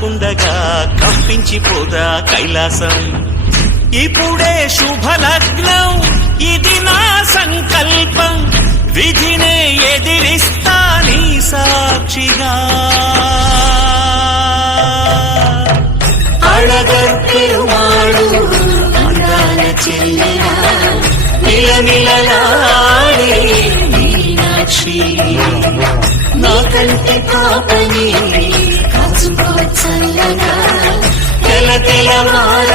కాకుండగా కంపించిపోదా కైలాసం. ఇప్పుడే శుభలగ్నం, ఇది నా సంకల్పం, విధినే ఎదిరిస్తా నీ సాక్షిగా. అళగర్పెరుమాళు అందాల చెల్లెలా, నిలనిలలాడే మీనాక్షి, నా కంటి పాపని కాచుకో చల్లగా, తెల తెలవార